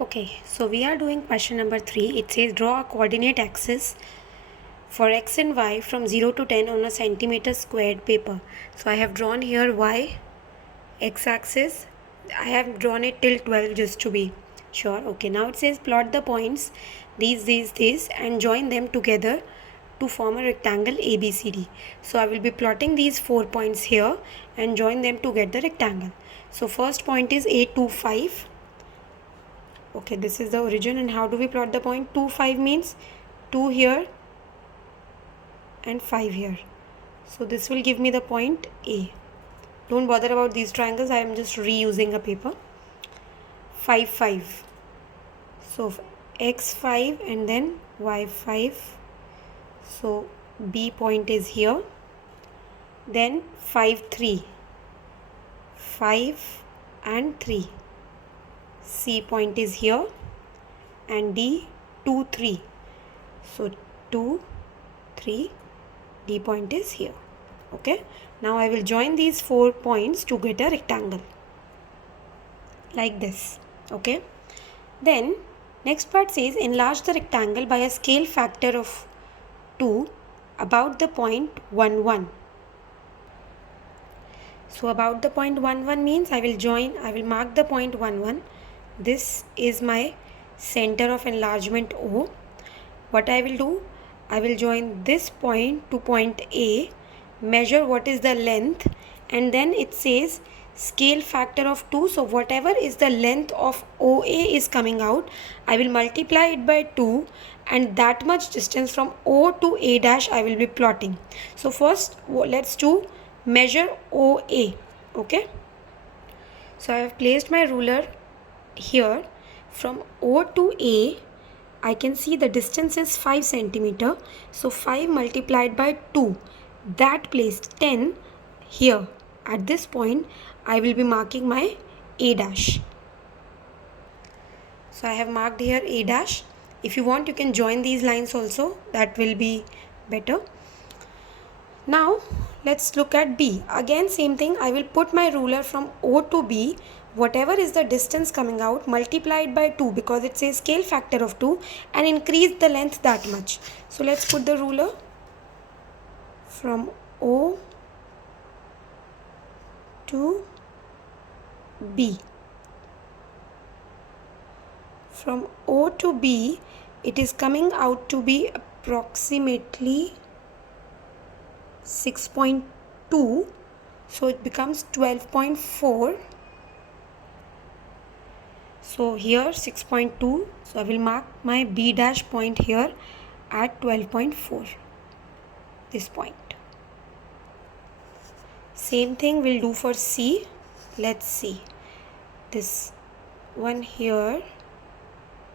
Okay, so we are doing question number 3. It says draw a coordinate axis for x and y from 0 to 10 on a centimeter squared paper. So I have drawn here y x axis. I have drawn it till 12 just to be sure. Okay, now it says plot the points these and join them together to form a rectangle ABCD. So I will be plotting these 4 points here and join them to get the rectangle. So first point is A25. Okay, this is the origin. And how do we plot the point? 2 5 means 2 here and 5 here. So this will give me the point A. Don't bother about these triangles, I am just reusing a paper. 5 5, so x5 and then y5. So B point is here. Then 5 3, 5 and 3, C point is here, and D 2 3, so 2 3, D point is here. Okay, now I will join these 4 points to get a rectangle like this. Okay, then next part says enlarge the rectangle by a scale factor of 2 about the point 1 1. So about the point 1 1 means I will mark the point 1 1. This is my center of enlargement O. What I will do, I will join this point to point A, measure what is the length, and then it says scale factor of 2. So whatever is the length of OA is coming out, I will multiply it by 2, and that much distance from O to A dash I will be plotting. So first let's do measure OA. Okay, so I have placed my ruler here. From O to A, I can see the distance is 5 centimeter. So 5 multiplied by 2, that place 10 here. At this point, I will be marking my A dash. So I have marked here A dash. If you want, you can join these lines also. That will be better. Now let's look at B. Again same thing, I will put my ruler from O to B. Whatever is the distance coming out, multiplied by 2 because it says scale factor of 2, and increase the length that much. So let's put the ruler from O to B. From O to B, it is coming out to be approximately 6.2, so it becomes 12.4. so here 6.2, so I will mark my B dash point here at 12.4, this point. Same thing we'll do for C. Let's see, this one here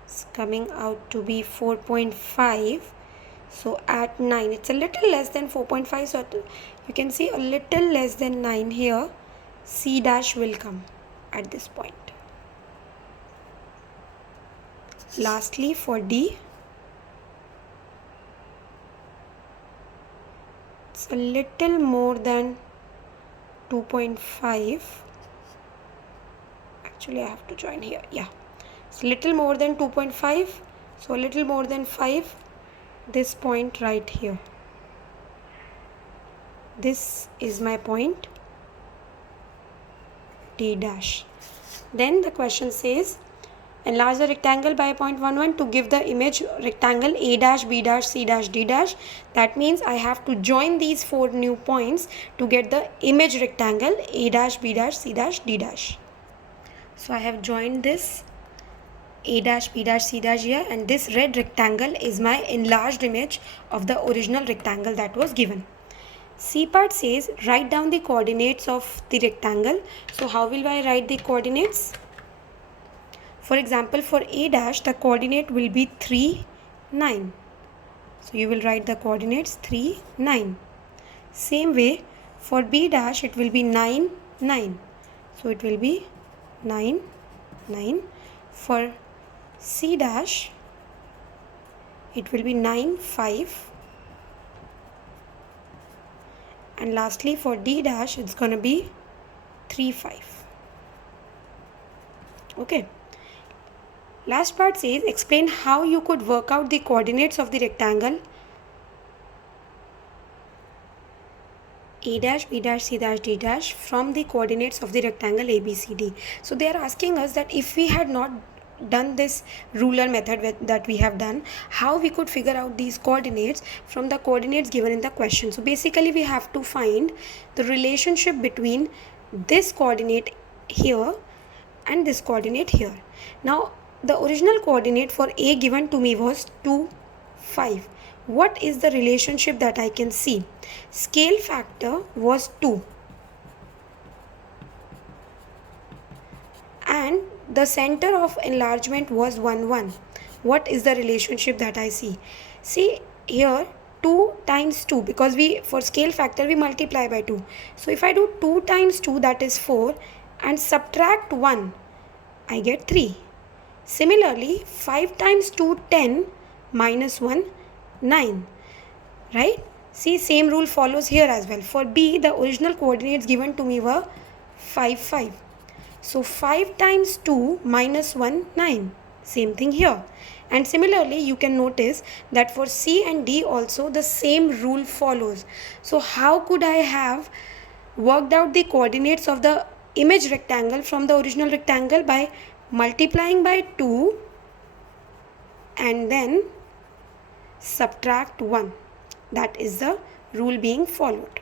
is coming out to be 4.5. So at 9, it's a little less than 4.5. So you can see a little less than 9 here. C dash will come at this point. Lastly, for D, it's a little more than 2.5. Actually, I have to join here. Yeah, it's a little more than 2.5. So a little more than 5. This point right here, this is my point D dash. Then the question says enlarge the rectangle by 0.11 to give the image rectangle A dash, B dash, C dash, D dash. That means I have to join these 4 new points to get the image rectangle A dash, B dash, C dash, D dash. So I have joined this A dash, B dash, C dash here, and this red rectangle is my enlarged image of the original rectangle that was given. C part says write down the coordinates of the rectangle. So how will I write the coordinates? For example, for A dash, the coordinate will be 3 9. So you will write the coordinates 3 9. Same way for B dash, it will be 9 9. So it will be 9 9. For C dash, it will be 9 5, and lastly for D dash it's going to be 3 5. Okay, Last part says explain how you could work out the coordinates of the rectangle A dash, B dash, C dash, D dash from the coordinates of the rectangle ABCD. So they are asking us that if we had not done this ruler method that we have done, how we could figure out these coordinates from the coordinates given in the question. So basically we have to find the relationship between this coordinate here and this coordinate here. Now the original coordinate for A given to me was 2, 5. What is the relationship that I can see? Scale factor was 2 and the center of enlargement was 1, 1. What is the relationship that I see? See here 2 times 2, because we for scale factor we multiply by 2. So if I do 2 times 2, that is 4, and subtract 1, I get 3. Similarly 5 times 2, 10, minus 1, 9, right? See, same rule follows here as well. For B, the original coordinates given to me were 5, 5. So 5 times 2 minus 1, 9. Same thing here. And similarly, you can notice that for C and D also the same rule follows. So how could I have worked out the coordinates of the image rectangle from the original rectangle? By multiplying by 2 and then subtract 1. That is the rule being followed.